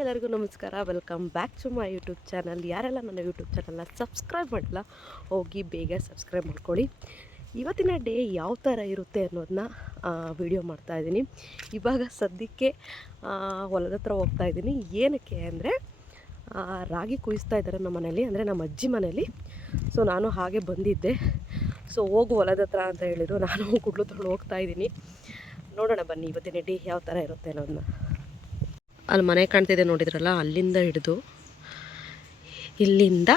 ಎಲ್ಲರಿಗೂ ನಮಸ್ಕಾರ, welcome back to my YouTube channel. ಯಾರೆಲ್ಲ ನನ್ನ ಯೂಟ್ಯೂಬ್ ಚಾನಲ್ನ ಸಬ್ಸ್ಕ್ರೈಬ್ ಮಾಡಿಲ್ಲ, ಹೋಗಿ ಬೇಗ ಸಬ್ಸ್ಕ್ರೈಬ್ ಮಾಡ್ಕೊಳ್ಳಿ. ಇವತ್ತಿನ ಡೇ ಯಾವ ಥರ ಇರುತ್ತೆ ಅನ್ನೋದನ್ನ ವಿಡಿಯೋ ಮಾಡ್ತಾಯಿದ್ದೀನಿ. ಇವಾಗ ಸದ್ಯಕ್ಕೆ ಹೊಲದ ಹತ್ರ ಹೋಗ್ತಾಯಿದ್ದೀನಿ. ಏನಕ್ಕೆ ಅಂದರೆ ರಾಗಿ ಕುಯಿಸ್ತಾ ಇದ್ದಾರೆ ನಮ್ಮ ಮನೇಲಿ, ಅಂದರೆ ನಮ್ಮ ಅಜ್ಜಿ ಮನೇಲಿ. ಸೊ ನಾನು ಹಾಗೆ ಬಂದಿದ್ದೆ. ಸೊ ಹೋಗು ಹೊಲದ ಹತ್ರ ಅಂತ ಹೇಳಿದ್ರು, ನಾನು ಕುಡ್ಲು ತೊಗೊಂಡು ಹೋಗ್ತಾಯಿದ್ದೀನಿ. ನೋಡೋಣ ಬನ್ನಿ ಇವತ್ತಿನ ಡೇ ಯಾವ ಥರ ಇರುತ್ತೆ ಅನ್ನೋದನ್ನ. ಅಲ್ಲಿ ಮನೆ ಕಾಣ್ತಿದೆ ನೋಡಿದ್ರಲ್ಲ, ಅಲ್ಲಿಂದ ಹಿಡಿದು ಇಲ್ಲಿಂದ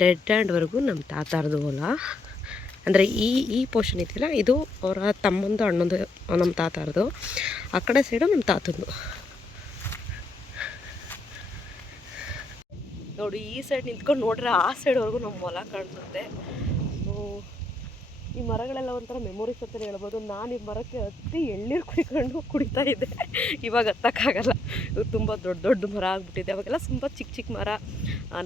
ಡೆಡ್ ಹ್ಯಾಂಡ್ವರೆಗೂ ನಮ್ಮ ತಾತಾರದು ಹೊಲ. ಅಂದರೆ ಈ ಪೋರ್ಷನ್ ಇದೆಯಲ್ಲ, ಇದು ಅವರ ತಮ್ಮಂದು ಅಣ್ಣಂದು ನಮ್ಮ ತಾತಾರದು. ಆ ಕಡೆ ಸೈಡು ನಮ್ಮ ತಾತಂದು. ನೋಡಿ, ಈ ಸೈಡ್ ನಿಂತ್ಕೊಂಡು ನೋಡ್ರೆ ಆ ಸೈಡ್ವರೆಗೂ ನಮ್ಮ ಹೊಲ ಕಾಣಿಸುತ್ತೆ. ಈ ಮರಗಳೆಲ್ಲ ಒಂಥರ ಮೆಮೊರೀಸ್ ಅಂತಲೇ ಹೇಳ್ಬೋದು. ನಾನು ಈ ಮರಕ್ಕೆ ಹತ್ತಿ ಎಳ್ನೀರು ಕುಯ್ಕೊಂಡು ಕುಡಿತಾ ಇದ್ದೆ. ಇವಾಗ ಹತ್ತಕ್ಕಾಗಲ್ಲ, ತುಂಬ ದೊಡ್ಡ ದೊಡ್ಡ ಮರ ಆಗಿಬಿಟ್ಟಿದೆ. ಅವಾಗೆಲ್ಲ ತುಂಬ ಚಿಕ್ಕ ಚಿಕ್ಕ ಮರ.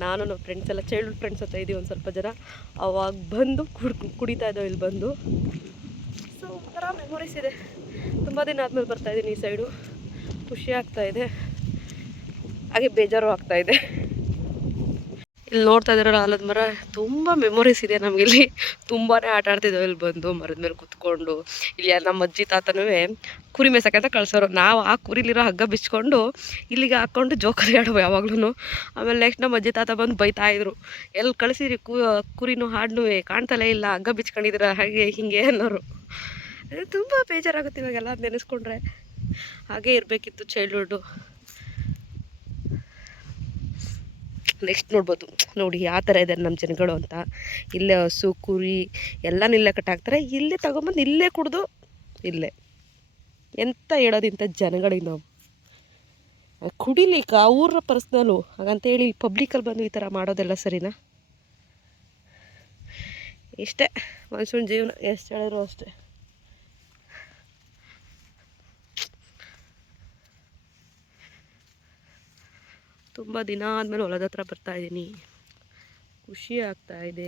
ನಾನು ನಮ್ಮ ಫ್ರೆಂಡ್ಸ್ ಎಲ್ಲ ಚೈಲ್ಡ್ಹುಡ್ ಫ್ರೆಂಡ್ಸ್ ಹತ್ರ ಇದ್ದೀವಿ ಒಂದು ಸ್ವಲ್ಪ ಜನ. ಅವಾಗ ಬಂದು ಕುಡಿತಾ ಇದ್ದಾವೆ ಇಲ್ಲಿ ಬಂದು. ಸೊ ಒಂಥರ ಮೆಮೊರೀಸ್ ಇದೆ. ತುಂಬ ದಿನ ಆದಮೇಲೆ ಬರ್ತಾಯಿದ್ದೀನಿ ಈ ಸೈಡು. ಖುಷಿ ಆಗ್ತಾಯಿದೆ, ಹಾಗೆ ಬೇಜಾರು ಆಗ್ತಾಯಿದೆ. ಇಲ್ಲಿ ನೋಡ್ತಾ ಇದ್ದಾರಲ್ಲ ಆಲದ ಮರ, ತುಂಬ ಮೆಮೊರೀಸ್ ಇದೆ ನಮಗಿಲ್ಲಿ. ತುಂಬಾ ಆಟ ಆಡ್ತಿದ್ದಾವೆ ಇಲ್ಲಿ ಬಂದು ಮರದ ಮೇಲೆ ಕುತ್ಕೊಂಡು. ಇಲ್ಲಿ ನಮ್ಮ ಅಜ್ಜಿ ತಾತನೂ ಕುರಿ ಮೇಸಕ್ಕೆ ಅಂತ ಕಳ್ಸೋರು. ನಾವು ಆ ಕುರಿಲಿರೋ ಹಗ್ಗ ಬಿಚ್ಕೊಂಡು ಇಲ್ಲಿಗೆ ಹಾಕ್ಕೊಂಡು ಜೋಕಾಲಿ ಆಡುವ ಯಾವಾಗ್ಲೂ. ಆಮೇಲೆ ನೆಕ್ಸ್ಟ್ ನಮ್ಮ ಅಜ್ಜಿ ತಾತ ಬಂದು ಬೈತಾಯಿದ್ರು, ಎಲ್ಲಿ ಕಳಿಸಿರಿ ಕುರಿನೂ ಹಾಡೂ ಕಾಣ್ತಲೇ ಇಲ್ಲ, ಹಗ್ಗ ಬಿಚ್ಕೊಂಡಿದ್ದೀರ ಹಾಗೆ ಹೀಗೆ ಅನ್ನೋರು. ತುಂಬ ಬೇಜಾರಾಗುತ್ತೆ ಇವಾಗೆಲ್ಲ ನೆನೆಸ್ಕೊಂಡ್ರೆ. ಹಾಗೇ ಇರಬೇಕಿತ್ತು ಚೈಲ್ಡ್ಹುಡ್ಡು. ನೆಕ್ಸ್ಟ್ ನೋಡ್ಬೋದು ನೋಡಿ ಯಾವ ಥರ ಇದ್ದಾರೆ ನಮ್ಮ ಜನಗಳು ಅಂತ. ಇಲ್ಲೇ ಹಸು ಕುರಿ ಎಲ್ಲ ಇಲ್ಲೇ ಕಟ್ಟಾಕ್ತಾರೆ. ಇಲ್ಲೇ ತಗೊಂಬಂದು ಇಲ್ಲೇ ಕುಡಿದು ಇಲ್ಲೇ ಎಂತ ಹೇಳೋದು ಇಂಥ ಜನಗಳಿಗೆ ನಾವು. ಕುಡಿಲಿಕ್ಕೆ ಅವ್ರ ಪರ್ಸ್ನಲು ಹಾಗಂತೇಳಿ ಪಬ್ಲಿಕಲ್ಲಿ ಬಂದು ಈ ಥರ ಮಾಡೋದೆಲ್ಲ ಸರಿನಾ? ಇಷ್ಟೇ ಮನುಷ್ಯನ ಜೀವನ, ಎಷ್ಟು ಹೇಳಿದ್ರು ಅಷ್ಟೇ. ತುಂಬ ದಿನ ಆದಮೇಲೆ ಹೊಲದ ಹತ್ರ ಬರ್ತಾಯಿದ್ದೀನಿ. ಖುಷಿ ಆಗ್ತಾಯಿದೆ.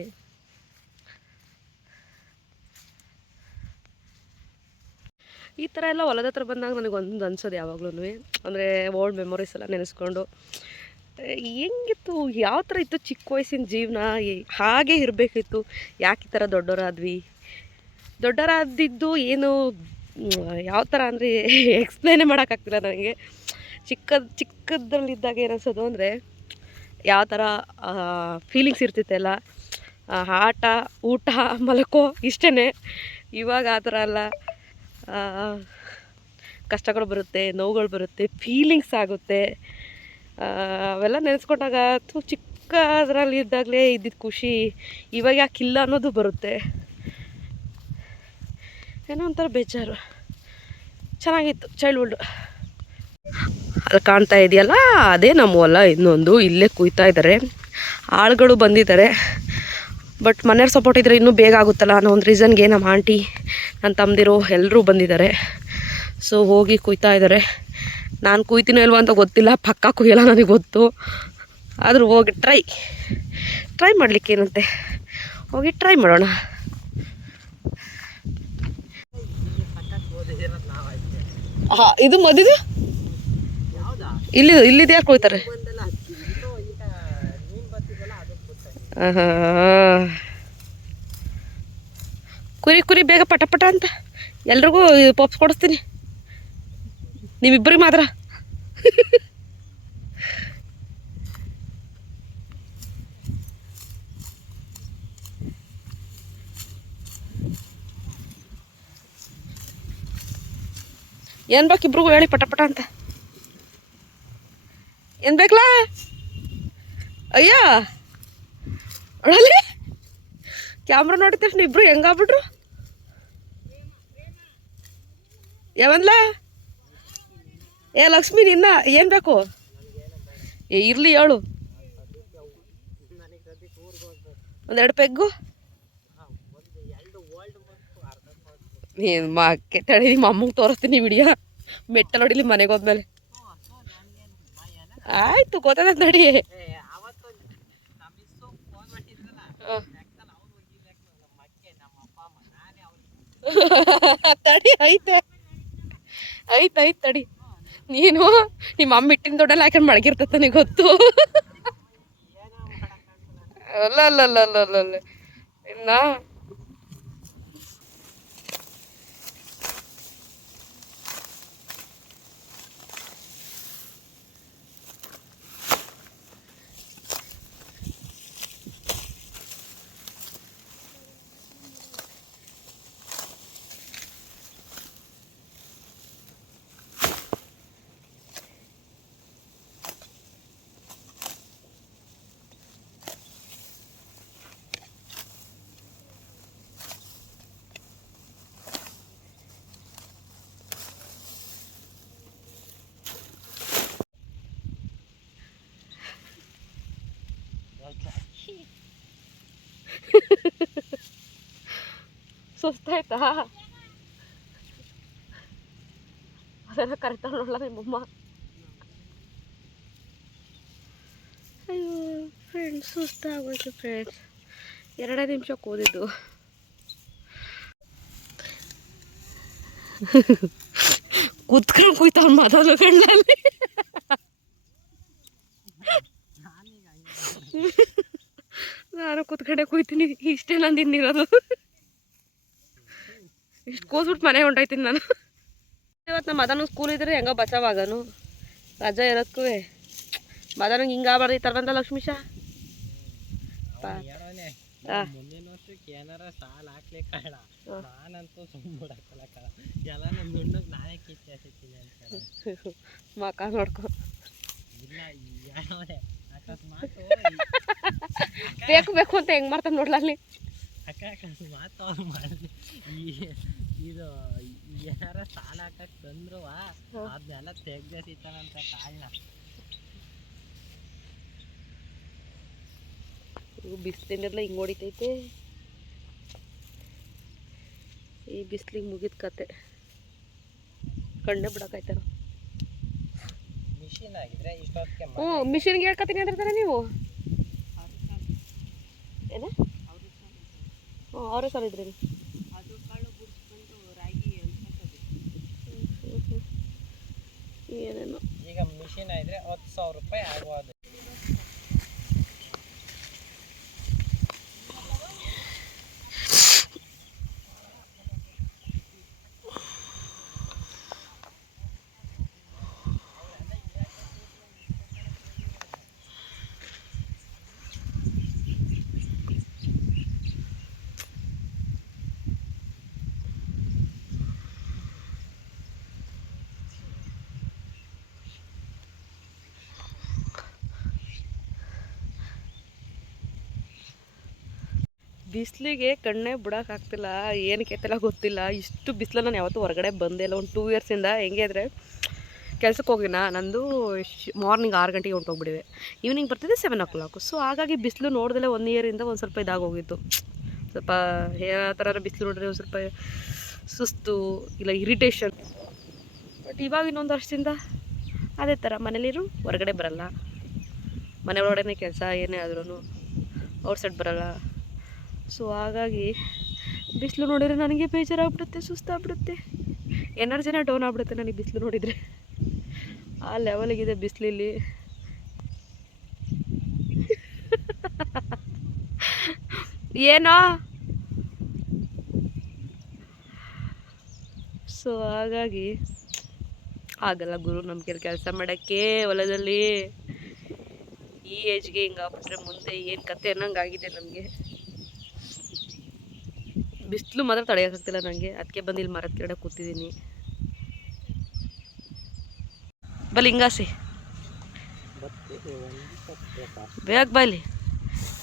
ಈ ಥರ ಎಲ್ಲ ಹೊಲದ ಹತ್ರ ಬಂದಾಗ ನನಗೊಂದು ಅನ್ಸೋದು ಯಾವಾಗ್ಲೂ, ಅಂದರೆ ಓಲ್ಡ್ ಮೆಮೊರೀಸ್ ಎಲ್ಲ ನೆನೆಸ್ಕೊಂಡು ಹೆಂಗಿತ್ತು, ಯಾವ ಥರ ಇತ್ತು ಚಿಕ್ಕ ವಯಸ್ಸಿನ ಜೀವನ, ಹಾಗೆ ಇರಬೇಕಿತ್ತು. ಯಾಕೆ ಈ ಥರ ದೊಡ್ಡವರಾದಿದ್ದು ಏನು ಯಾವ ಥರ ಅಂದರೆ ಎಕ್ಸ್ಪ್ಲೇನೇ ಮಾಡೋಕ್ಕಾಗ್ತಿಲ್ಲ ನನಗೆ. ಚಿಕ್ಕದ್ರಲ್ಲಿದ್ದಾಗ ಏನಿಸೋದು ಅಂದರೆ ಯಾವ ಥರ ಫೀಲಿಂಗ್ಸ್ ಇರ್ತಿತ್ತಲ್ಲ, ಆಟ ಊಟ ಮಲಕೋ ಇಷ್ಟೇ. ಇವಾಗ ಆ ಥರ ಅಲ್ಲ. ಕಷ್ಟಗಳು ಬರುತ್ತೆ, ನೋವುಗಳು ಬರುತ್ತೆ, ಫೀಲಿಂಗ್ಸ್ ಆಗುತ್ತೆ. ಅವೆಲ್ಲ ನೆನೆಸ್ಕೊಂಡಾಗ ಚಿಕ್ಕದ್ರಲ್ಲಿ ಇದ್ದಾಗಲೇ ಇದ್ದಿದ್ದು ಖುಷಿ ಇವಾಗ ಯಾಕಿಲ್ಲ ಅನ್ನೋದು ಬರುತ್ತೆ. ಏನೋ ಒಂಥರ ಬೇಜಾರು. ಚೆನ್ನಾಗಿತ್ತು ಚೈಲ್ಡ್ಹುಡ್. ಅಲ್ಲಿ ಕಾಣ್ತಾ ಇದೆಯಲ್ಲ, ಅದೇ ನಮ್ಮ ಹೊಲ. ಇನ್ನೊಂದು ಇಲ್ಲೇ ಕುಯ್ತಾ ಇದ್ದಾರೆ, ಆಳುಗಳು ಬಂದಿದ್ದಾರೆ. ಬಟ್ ಮನೆಯವ್ರ ಸಪೋರ್ಟ್ ಇದ್ದರೆ ಇನ್ನೂ ಬೇಗ ಆಗುತ್ತಲ್ಲ ಅನ್ನೋ ಒಂದು ರೀಸನ್ಗೆ ನಮ್ಮ ಆಂಟಿ, ನನ್ನ ತಮ್ಮದಿರು ಎಲ್ಲರೂ ಬಂದಿದ್ದಾರೆ. ಸೊ ಹೋಗಿ ಕುಯ್ತಾ ಇದ್ದಾರೆ. ನಾನು ಕುಯ್ತೀನೋ ಇಲ್ವೋ ಅಂತ ಗೊತ್ತಿಲ್ಲ, ಪಕ್ಕ ಕುಯ್ಯಲ್ಲ ನನಗೆ ಗೊತ್ತು. ಆದರೂ ಹೋಗಿ ಟ್ರೈ ಮಾಡಲಿಕ್ಕೇನಂತೆ, ಹೋಗಿ ಟ್ರೈ ಮಾಡೋಣ. ಇದು ಮದುವೆ ಇಲ್ಲಿದ್ದು ಯಾರು ಕೊಯ್ತಾರೆ? ಕುರಿ ಬೇಗ ಪಟ ಅಂತ ಎಲ್ರಿಗೂ ಪಪ್ಸ್ ಕೊಡಿಸ್ತೀನಿ, ನೀವಿಬ್ಬರಿಗೆ ಮಾತ್ರ. ಏನು ಬೇಕು ಇಬ್ರಿಗೂ ಹೇಳಿ ಪಟ ಅಂತ. ಏನು ಬೇಕಲ್ಲ? ಅಯ್ಯ ಒಳಲಿ ಕ್ಯಾಮ್ರಾ ನೋಡಿದ ತಕ್ಷಣ ಇಬ್ರು ಹೆಂಗಾಗ್ಬಿಟ್ರು. ಯಾವನ್ಲ ಲಕ್ಷ್ಮಿ, ನಿನ್ನ ಏನು ಬೇಕು? ಇರ್ಲಿ ಹೇಳು. ಒಂದೆರಡು ಪೆಗ್ಗು ನೀನು ಕೆಟ್ಟಡಿ ನಿಮ್ಮ ಅಮ್ಮಗೆ ತೋರಿಸ್ತೀನಿ ವಿಡಿಯೋ. ಮೆಟ್ಟಲ್ ಹೊಡಿಲಿ ಮನೆಗೆ ಹೋದ್ಮೇಲೆ. ಆಯ್ತು ಗೊತ್ತದ ನಡಿ. ತಡಿ ಐತೆ ಐತ್ ತಡಿ. ನೀನು ನಿಮ್ಮ ಅಮ್ಮ ಇಟ್ಟಿನ ದೊಡ್ಡಲ್ಲ ಹಾಕೊಂಡು ಮಡಗಿರ್ತೈತೆ ನನಗೆ ಗೊತ್ತು. ಅಲ್ಲ ಇನ್ನ ಸುಸ್ತಾಯ್ತಾ? ಅದೆಲ್ಲ ಕರೆಕ್ಟಾಗಿ ನೋಡಲ್ಲ ನಿಮ್ಮಮ್ಮ. ಅಯ್ಯೋ ಫ್ರೆಂಡ್ಸ್, ಸುಸ್ತಾಗೋಯ್ತು ಫ್ರೆಂಡ್ಸ್. 2 ನಿಮಿಷಕ್ಕೆ ಓದಿದ್ದು. ಕೂತ್ಕೊಂಡು ಕುಯ್ತಾವ್ ಮಾತಾಡೋ ಕಣ್ಣಲ್ಲಿ. ನಾನು ಕೂತ್ಕೊಂಡೆ ಕುಯ್ತೀನಿ. ಇಷ್ಟೇ ನಾನು ತಿನ್ನಿರೋದು. ಇಷ್ಟು ಕೂಸ್ಬಿಟ್ಟು ಮನೆ ಹೊಂಟೋಯ್ತೀನಿ ನಾನು. ಇವತ್ತು ನಮ್ಮ ಮದನು ಸ್ಕೂಲ್ ಇದ್ರೆ ಹೆಂಗೋ ಬಚಾವಾಗನು ರಜಾ ಇರೋದಕ್ಕೂ ಮದನಿಗೆ ಹಿಂಗೆ ಆಗ್ಬಾರ್ದು ಈ ಥರ ಬಂದ ಲಕ್ಷ್ಮೀಶ. ಮುಂದಿನ ವರ್ಷಕ್ಕೆ ಏನಾರ ಸಾಲ ಹಾಕ್ಲಿಕ್ಕಲ್ಲ, ನಾನಂತೂ ಸುಮ್ಮಡಕ್ಕಲ್ಲ ಎಲ್ಲ ನಮ್ಮ ದುಡ್ಡಿಗೆ ನಾನೇ ಕಿತ್ತಿ ಹಾಕಿದ್ದೀನಿ ಅಂತ ಮಕ ನೋಡ್ಕೊ. ಇಲ್ಲ ಯಾರೇ ಅಕಸ್ಮಾತ್ ಬೇಕು ಅಂತ ಹೆಂಗೆ ಮಾಡ್ತಾನೆ ನೋಡ್ಲ ಅಲ್ಲಿ. ಅಕಸ್ಮಾತ್ ಅವ್ರು ಮಾಡಿ ಇದು ಏನಾರ ಸಾಲ ಹಾಕಕ್ಕೆ ತಂದ್ರು ಅದನ್ನೆಲ್ಲ ತೆಗ್ದೇ ಸಿಗ್ತಾನಂತ ಕಾಳನ್ನ. ಬಿಸಿಲಿನೆಲ್ಲ ಹಿಂಗೆ ಹೊಡಿತೈತೆ. ಈ ಬಿಸಿಲಿಗೆ ಮುಗಿದ ಕತೆ. ಕಣ್ಣೆ ಬಿಡೋಕಾಯ್ತಾರ. ಮಿಷಿನ್ ಆಗಿದ್ರೆ ಇಷ್ಟೊತ್ತಿಗೆ ಮಿಷಿನ್ಗೆ ಹೇಳ್ಕೊತೀನಿ ಅಂದಿರ್ತಾರೆ ನೀವು. ಏನ ಅವರೇ ಸಾಲ ಇದ್ರಿ ಏನೇನು. ಈಗ ಮಿಷಿನ್ ಆಗಿದ್ರೆ 10,000 ರೂಪಾಯಿ ಆಗುವುದು. ಬಿಸಿಲಿಗೆ ಕಣ್ಣೇ ಬಿಡೋಕ್ಕಾಗ್ತಿಲ್ಲ. ಏನಕ್ಕೆ ಅಂತೆಲ್ಲ ಗೊತ್ತಿಲ್ಲ. ಇಷ್ಟು ಬಿಸಿಲು ನಾನು ಯಾವತ್ತೂ ಹೊರಗಡೆ ಬಂದೇ ಇಲ್ಲ. ಒಂದು 2 ಇಯರ್ಸಿಂದ. ಹೆಂಗೆ ಅಂದರೆ ಕೆಲ್ಸಕ್ಕೆ ಹೋಗಿನ ನಂದು ಮಾರ್ನಿಂಗ್ 6 ಗಂಟೆಗೆ ಹೊಂಟೋಗ್ಬಿಟ್ಟಿವೆ. ಈವ್ನಿಂಗ್ ಬರ್ತಿದ್ದೆ 7 o'clock. ಸೊ ಹಾಗಾಗಿ ಬಿಸಿಲು ನೋಡ್ದಲೇ 1 ಇಯರಿಂದ ಒಂದು ಸ್ವಲ್ಪ ಇದಾಗೋಗಿತ್ತು. ಸ್ವಲ್ಪ ಯಾವ ಥರ ಬಿಸಿಲು ನೋಡಿದ್ರೆ ಒಂದು ಸ್ವಲ್ಪ ಸುಸ್ತು ಇಲ್ಲ ಇರಿಟೇಷನ್. ಬಟ್ ಇವಾಗ ಇನ್ನೊಂದು ವರ್ಷದಿಂದ ಅದೇ ಥರ ಮನೇಲಿರು, ಹೊರಗಡೆ ಬರಲ್ಲ. ಮನೆ ಒಳಗಡೆ ಕೆಲಸ ಏನೇ ಆದ್ರೂ ಔಟ್ಸೈಡ್ ಬರಲ್ಲ. ಸೊ ಹಾಗಾಗಿ ಬಿಸಿಲು ನೋಡಿದರೆ ನನಗೆ ಬೇಜಾರಾಗ್ಬಿಡುತ್ತೆ, ಸುಸ್ತಾಗ್ಬಿಡುತ್ತೆ, ಎನರ್ಜಿನೇ ಡೌನ್ ಆಗ್ಬಿಡುತ್ತೆ ನನಗೆ ಬಿಸಿಲು ನೋಡಿದರೆ. ಆ ಲೆವೆಲಿಗಿದೆ ಬಿಸಿಲಲ್ಲಿ. ಏನೋ ಸೊ ಹಾಗಾಗಿ ಆಗಲ್ಲ ಗುರು ನಮಗೆ ಕೆಲಸ ಮಾಡೋಕ್ಕೆ ಹೊಲದಲ್ಲಿ. ಈ ಏಜ್ಗೆ ಹಿಂಗಾಗ್ಬಿಟ್ರೆ ಮುಂದೆ ಏನು ಕತೆ ಅನ್ನೋಂಗಾಗಿದೆ ನಮಗೆ. ಬಿಸಿಲು ಮಾತ್ರ ತಡೆಯೋಕ್ಕಾಗ್ತಿಲ್ಲ ನನಗೆ. ಅದಕ್ಕೆ ಬಂದು ಇಲ್ಲಿ ಮರದ ಕೆಳಗಡೆ ಕೂತಿದ್ದೀನಿ. ಬಲ್ಲಿ ಹಿಂಗಾಸಿ ಬೇಗ ಬಲ್ಲಿ.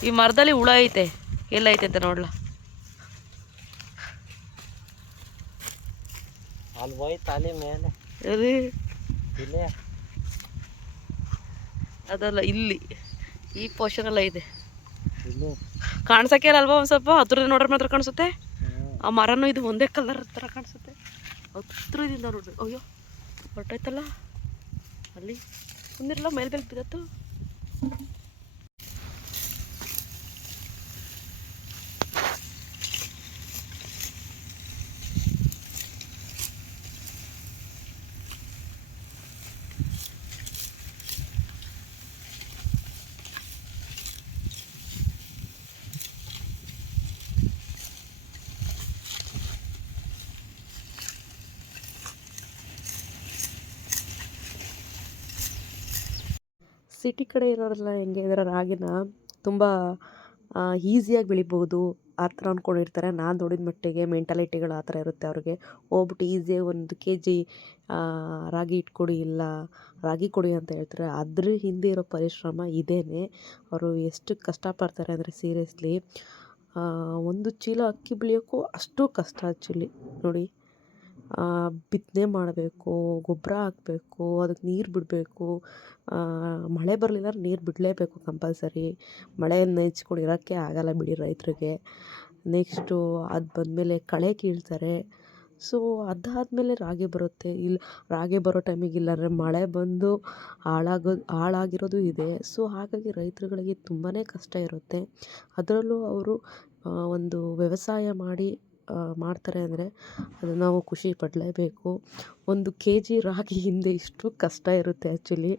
ಈ ಮರದಲ್ಲಿ ಹುಳ ಐತೆ, ಎಲ್ಲ ಐತೆ ಅಂತ ನೋಡ್ಲ. ಅದಲ್ಲ, ಇಲ್ಲಿ ಈ ಪೋರ್ಷನ್ ಎಲ್ಲ ಇದೆ. ಕಾಣಿಸೋಕೆ ಅಲ್ವಾ ಒಂದು ಸ್ವಲ್ಪ ಹತ್ತಿರ ನೋಡ್ರೆ ಮಾತ್ರ ಕಾಣಿಸುತ್ತೆ. ಆ ಮರನೂ ಇದು ಒಂದೇ ಕಲರ್ ಥರ ಕಾಣಿಸುತ್ತೆ ಹತ್ರದಿಂದ ನೋಡ್ರಿ. ಅಯ್ಯೋ ಹೊರಟೋಯ್ತಲ್ಲ ಅಲ್ಲಿ ಒಂದಿರಲ್ಲ ಮೇಲ್ ಬಿದ್ದತ್ತು. ಸಿಟಿ ಕಡೆ ಇರೋರೆಲ್ಲ ಹೆಂಗೆ ಅಂದರೆ ರಾಗಿನ ತುಂಬ ಈಸಿಯಾಗಿ ಬೆಳಿಬೋದು ಆ ಥರ ಅಂದ್ಕೊಂಡಿರ್ತಾರೆ. ನಾನು ನೋಡಿದ ಮಟ್ಟಿಗೆ ಮೆಂಟಾಲಿಟಿಗಳು ಆ ಥರ ಇರುತ್ತೆ ಅವ್ರಿಗೆ. ಹೋಗ್ಬಿಟ್ಟು ಈಸಿಯಾಗಿ 1 kg ರಾಗಿ ಇಟ್ಕೊಡಿ, ಇಲ್ಲ ರಾಗಿ ಕೊಡಿ ಅಂತ ಹೇಳ್ತಾರೆ. ಅದ್ರ ಹಿಂದೆ ಇರೋ ಪರಿಶ್ರಮ ಇದೇನೆ. ಅವರು ಎಷ್ಟು ಕಷ್ಟಪಡ್ತಾರೆ ಅಂದರೆ ಸೀರಿಯಸ್ಲಿ. 1 ಚೀಲ ಅಕ್ಕಿ ಬೆಳೆಯೋಕ್ಕೂ ಅಷ್ಟು ಕಷ್ಟ ಆ್ಯಕ್ಚುಲಿ ನೋಡಿ. ಬಿತ್ತನೆ ಮಾಡಬೇಕು, ಗೊಬ್ಬರ ಹಾಕಬೇಕು, ಅದಕ್ಕೆ ನೀರು ಬಿಡಬೇಕು. ಮಳೆ ಬರಲಿಲ್ಲ ಅಂದ್ರೆ ನೀರು ಬಿಡಲೇಬೇಕು ಕಂಪಲ್ಸರಿ. ಮಳೆಯನ್ನು ನೆಚ್ಕೊಂಡು ಇರೋಕ್ಕೆ ಆಗಲ್ಲ ಬಿಡಿ ರೈತರಿಗೆ. ನೆಕ್ಸ್ಟು ಅದು ಬಂದಮೇಲೆ ಕಳೆ ಕೀಳ್ತಾರೆ. ಸೊ ಅದಾದಮೇಲೆ ರಾಗಿ ಬರುತ್ತೆ. ರಾಗಿ ಬರೋ ಟೈಮಿಗೆ ಇಲ್ಲಾಂದರೆ ಮಳೆ ಬಂದು ಹಾಳಾಗಿರೋದು ಇದೆ. ಸೊ ಹಾಗಾಗಿ ರೈತರುಗಳಿಗೆ ತುಂಬಾ ಕಷ್ಟ ಇರುತ್ತೆ. ಅದರಲ್ಲೂ ಅವರು ಒಂದು ವ್ಯವಸಾಯ ಮಾಡ್ತಾರೆ ಅಂದರೆ ಅದು ನಾವು ಖುಷಿ ಪಡಲೇಬೇಕು. 1 kg ರಾಗಿ ಹಿಂದೆ ಇಷ್ಟು ಕಷ್ಟ ಇರುತ್ತೆ ಆ್ಯಕ್ಚುಲಿ.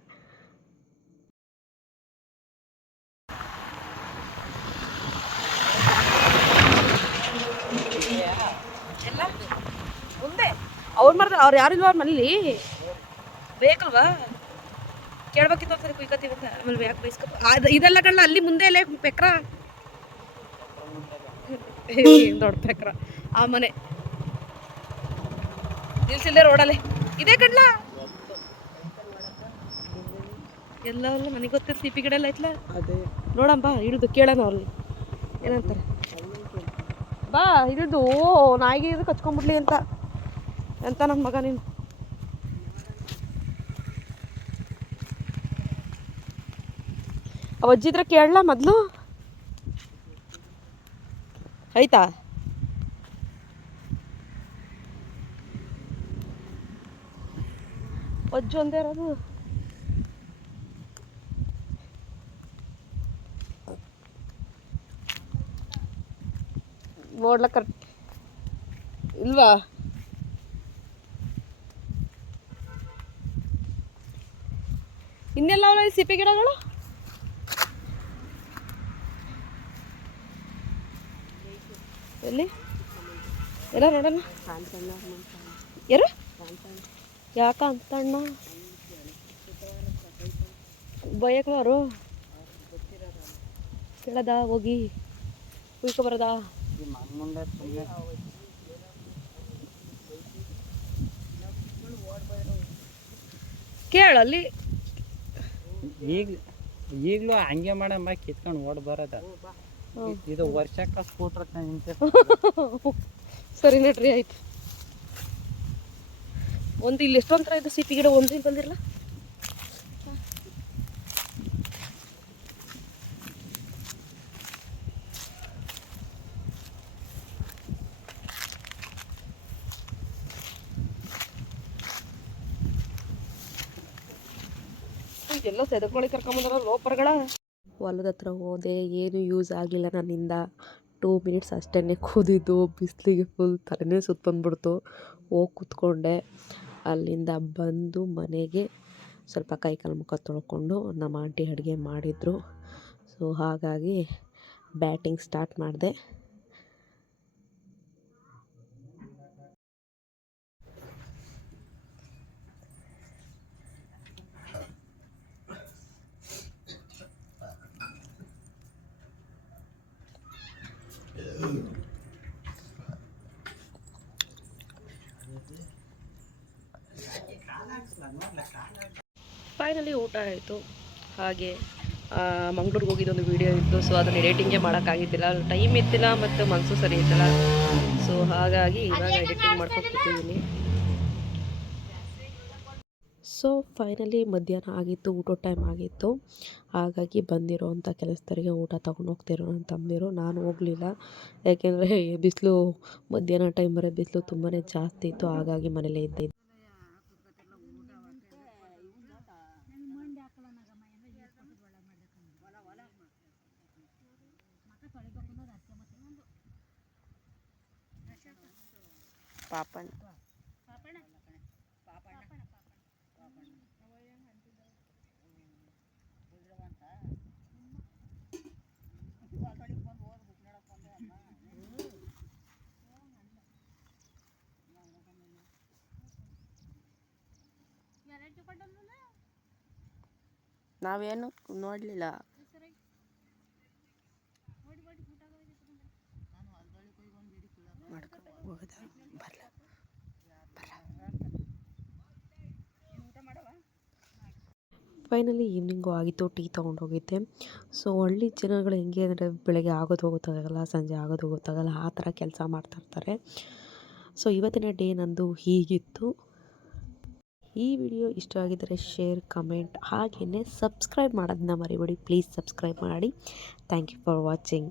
ಎಲ್ಲ ಮುಂದೆ ಅವ್ರು ಯಾರಿಲ್ವ ಅವ್ರ ಮನೇಲಿ ಬೇಕಲ್ವಾ ಕೇಳ್ಬೇಕಿತ್ತು ಒಂದ್ಸರಿ ಕುಯ್ಕತ್ತೀವಿ ಅಂತ. ಆಮೇಲೆ ಯಾಕೆ ಬೈಸ್ಕೊ ಇದೆಲ್ಲ ಕಳ್ಳ ಅಲ್ಲಿ ಮುಂದೆ ಅಲ್ಲೇ ಪೆಕ್ರ ದೊಡ್ಡ ಪೆಕ್ರ ಆ ಮನೆ ನಿಲ್ಸಿಲ್ಲೇ ರೋಡಲ್ಲೇ ಇದೇ ಕಡ್ಲ ಎಲ್ಲ ನನಗೆ ಗೊತ್ತಿಲ್ಲ. ಸಿಪಿ ಗಿಡ ಎಲ್ಲ ಐತ್ಲ ನೋಡಂಬ ಹಿಡಿದು ಕೇಳೋಣ ಅವ್ರಲ್ಲಿ ಏನಂತಾರೆ. ಬಾ ಹಿಡಿದು ನಾಯಿಗೆ ಇದು ಕಚ್ಕೊಂಡ್ಬಿಡ್ಲಿ ಅಂತ ನನ್ನ ಮಗ ನೀನು. ಅಜ್ಜಿದ್ರ ಕೇಳಲ್ಲ ಮೊದಲು ಆಯ್ತಾ. ಅಜ್ಜು ಒಂದೇ ಇರೋದು. ನೋಡ್ಲ ಕರೆಕ್ಟ್ ಇಲ್ವಾ. ಇನ್ನೆಲ್ಲ ಅವಳ ಸಿಪಿ ಗಿಡಗಳು ಎಲ್ಲಿ ಎಲ್ಲ ನೋಡೋಣ. ಯಾರು ಯಾಕ ಅಂತಣ್ಣ ಬಯಕವರು ಕೇಳದ ಹೋಗಿ ಕುಯ್ಕೊ ಬರದ. ಕೇಳಲ್ಲಿ ಈಗಲೂ ಹಂಗೆ ಮಾಡಮ್ಮ ಕಿತ್ಕೊಂಡು ಓಡ್ ಬರೋದ. ಇದು ವರ್ಷಕ್ಕೆ ಸ್ಕೂಟ್ರ್ ಸರಿ ನಡ್ರಿ ಆಯ್ತು. ಒಂದು ಇಲ್ಲಿ ಎಷ್ಟೊಂಥರ ಇದು ಸಿಪಿ ಗಿಡ ಒಂದು ಇಲ್ಲಿ ಬಂದಿರಲ್ಲ. ಎಲ್ಲ ಸೆದಕೊಳ್ಳಿ ಕರ್ಕೊಂಬಂದಾರ ಲೋಪರ್ಗಳ. ಹೊಲದ ಹತ್ರ ಹೋದೆ, ಏನು ಯೂಸ್ ಆಗಲಿಲ್ಲ ನನ್ನಿಂದ. 2 ಮಿನಿಟ್ಸ್ ಅಷ್ಟೇ ಕೂದಿದ್ದು, ಬಿಸಿಲಿಗೆ ಫುಲ್ ತಲೆನೇ ಸುತ್ತ ಬಂದ್ಬಿಡ್ತು. ಹೋಗಿ ಕೂತ್ಕೊಂಡೆ. ಅಲ್ಲಿಂದ ಬಂದು ಮನೆಗೆ ಸ್ವಲ್ಪ ಕೈ ಕಾಲು ಮುಖ ತೊಳ್ಕೊಂಡು ನಮ್ಮ ಆಂಟಿ ಅಡುಗೆ ಮಾಡಿದರು. ಸೊ ಹಾಗಾಗಿ ಬ್ಯಾಟಿಂಗ್ ಸ್ಟಾರ್ಟ್ ಮಾಡಿದೆ. ಫೈನಲಿ ಊಟ ಆಯಿತು. ಹಾಗೆ ಮಂಗ್ಳೂರಿಗೆ ಹೋಗಿದ್ದೊಂದು ವೀಡಿಯೋ ಇತ್ತು. ಸೊ ಅದನ್ನು ಎಡಿಟಿಂಗೇ ಮಾಡೋಕ್ಕಾಗಿದ್ದಿಲ್ಲ, ಟೈಮ್ ಇದ್ದಿಲ್ಲ ಮತ್ತು ಮನಸ್ಸು ಸರಿ ಇದ್ದಿಲ್ಲ. ಸೊ ಹಾಗಾಗಿ ಇವಾಗ ಎಡಿಟಿಂಗ್ ಮಾಡ್ಕೊಂಡು ಕೂತಿದ್ದೀನಿ. ಸೊ ಫೈನಲಿ ಮಧ್ಯಾಹ್ನ ಆಗಿತ್ತು, ಊಟ ಟೈಮ್ ಆಗಿತ್ತು. ಹಾಗಾಗಿ ಬಂದಿರೋವಂಥ ಕೆಲಸದವರಿಗೆ ಊಟ ತೊಗೊಂಡು ಹೋಗ್ತಿರೋ ನನ್ನ ತಮ್ಮದಿರು. ನಾನು ಹೋಗಲಿಲ್ಲ, ಯಾಕೆಂದರೆ ಬಿಸಿಲು ಮಧ್ಯಾಹ್ನ ಟೈಮ್ ಬರೋ ಬಿಸಿಲು ತುಂಬಾ ಜಾಸ್ತಿ ಇತ್ತು. ಹಾಗಾಗಿ ಮನೇಲೇ ಇದ್ದೆ. ಪಾಪಣ್ಣ ನಾವೇನು ನೋಡಲಿಲ್ಲ. ಫೈನಲಿ ಈವ್ನಿಂಗು ಆಗಿತ್ತು, ಟೀ ತೊಗೊಂಡೋಗಿದ್ದೆ. ಸೊ ಹಳ್ಳಿ ಜನಗಳು ಹೆಂಗೆ ಅಂದರೆ ಬೆಳಗ್ಗೆ ಆಗೋದು ಗೊತ್ತಾಗಲ್ಲ, ಸಂಜೆ ಆಗೋದು ಗೊತ್ತಾಗಲ್ಲ, ಆ ಥರ ಕೆಲಸ ಮಾಡ್ತಾಯಿರ್ತಾರೆ. ಸೊ ಇವತ್ತಿನ ಡೇ ನಂದು ಹೀಗಿತ್ತು. ಈ ವಿಡಿಯೋ ಇಷ್ಟ ಆಗಿದ್ದರೆ ಶೇರ್, ಕಮೆಂಟ್ ಹಾಗೆಯೇ ಸಬ್ಸ್ಕ್ರೈಬ್ ಮಾಡೋದನ್ನ ಮರಿಬೇಡಿ. ಪ್ಲೀಸ್ ಸಬ್ಸ್ಕ್ರೈಬ್ ಮಾಡಿ. Thank you for watching.